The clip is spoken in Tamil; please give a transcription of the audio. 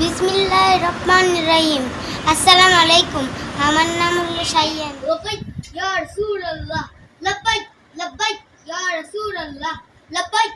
பிஸ்மில்லாஹிர் ரஹ்மானிர் ரஹீம் அஸ்ஸலாமு அலைக்கும் அமன் நமுல் ஷையன் லபைக் யா ரசூலல்லாஹ் லபைக் லபைக் யா ரசூலல்லாஹ் லபைக்